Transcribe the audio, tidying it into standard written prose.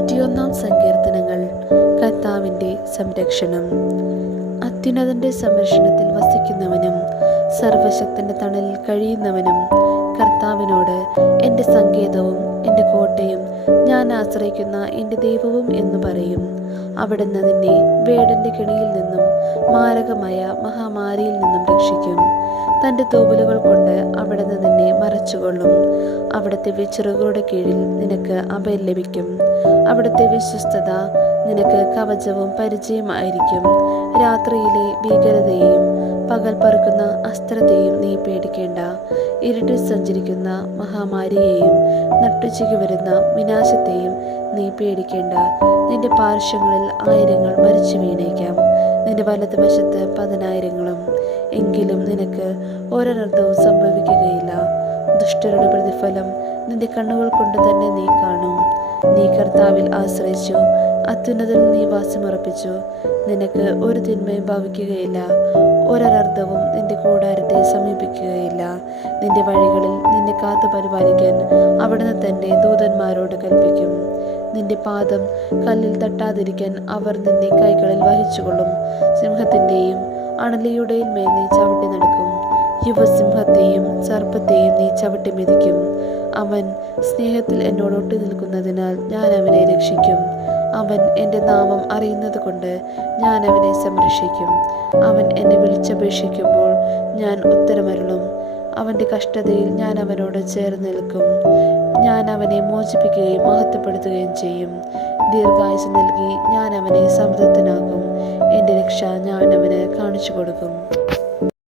101 സങ്കീർത്തനങ്ങൾ. കർത്താവിൻ്റെ സംരക്ഷണം. അത്യുന്നതൻ്റെ സംരക്ഷണത്തിൽ വസിക്കുന്നവനും സർവശക്തൻ്റെ തണലിൽ കഴിയുന്നവനും കർത്താവിനോട്, എൻ്റെ സങ്കേതവും എൻ്റെ കോട്ടയും ഞാൻ ആശ്രയിക്കുന്ന എൻ്റെ ദൈവവും എന്ന് പറയും. അവിടുന്ന് നിന്നെ വേടൻ്റെ കെണിയിൽ നിന്നും മാരകമായ മഹാമാരിയിൽ നിന്നും രക്ഷിക്കും. തൻ്റെ തൂവലുകൾ കൊണ്ട് അവിടുന്ന് നിന്നെ മറച്ചുകൊള്ളും. അവിടുത്തെ ചിറകുകളുടെ കീഴിൽ നിനക്ക് അഭയം ലഭിക്കും. അവിടുത്തെ വിശ്വസ്തത നിനക്ക് കവചവും പരിചയമായിരിക്കും. രാത്രിയിലെ ഭീകരതയെയും പകൽ പറക്കുന്ന അസ്ത്രത്തെയും നീ പേടിക്കേണ്ട. ഇരുട്ടിൽ സഞ്ചരിക്കുന്ന മഹാമാരിയെയും നട്ടുച്ചയ്ക്ക് വരുന്ന വിനാശത്തെയും നീ പേടിക്കേണ്ട. നിന്റെ പാർശ്വങ്ങളിൽ 1000 മരിച്ചു വീണേക്കാം, നിന്റെ വലതുവശത്ത് 10,000. എങ്കിലും നിനക്ക് ഒരനർത്ഥവും സംഭവിക്കുകയില്ല. ദുഷ്ടരുടെ പ്രതിഫലം നിന്റെ കണ്ണുകൾ കൊണ്ട് തന്നെ നീ കാണും. നീ കർത്താവിൽ ആശ്രയിച്ചു, അത്യുന്നതിൽ നീ വാസമുറപ്പിച്ചു. നിനക്ക് ഒരു തിന്മയും ഭവിക്കുകയില്ല, ഒരനർത്ഥവും നിന്റെ കൂടാരത്തെ സമീപിക്കുകയില്ല. നിന്റെ വഴികളിൽ നിന്നെ കാത്തു പരിപാലിക്കാൻ അവിടുന്ന് തൻ്റെ ദൂതന്മാരോട് കൽപ്പിക്കും. നിന്റെ പാദം കല്ലിൽ തട്ടാതിരിക്കാൻ അവർ നിന്നെ കൈകളിൽ വഹിച്ചുകൊള്ളും. സിംഹത്തിൻ്റെയും അണലിയുടെയും മേൽ നീ ചവിട്ടി നടക്കും. യുവസിംഹത്തെയും സർപ്പത്തെയും നീ ചവിട്ടി മെതിക്കും. അവൻ സ്നേഹത്തിൽ എന്നോട് ഒട്ടി നിൽക്കുന്നതിനാൽ ഞാൻ അവനെ രക്ഷിക്കും. അവൻ എൻ്റെ നാമം അറിയുന്നത് കൊണ്ട് ഞാൻ അവനെ സംരക്ഷിക്കും. അവൻ എന്നെ വിളിച്ചപേക്ഷിക്കുമ്പോൾ ഞാൻ ഉത്തരമരുളും. അവൻ്റെ കഷ്ടതയിൽ ഞാൻ അവനോട് ചേർന്ന് നിൽക്കും. ഞാൻ അവനെ മോചിപ്പിക്കുകയും മഹത്വപ്പെടുത്തുകയും ചെയ്യും. ദീർഘായുസ് നൽകി ഞാൻ അവനെ സമൃദ്ധനാക്കും. എൻ്റെ രക്ഷ ഞാൻ അവന് കാണിച്ചു കൊടുക്കും.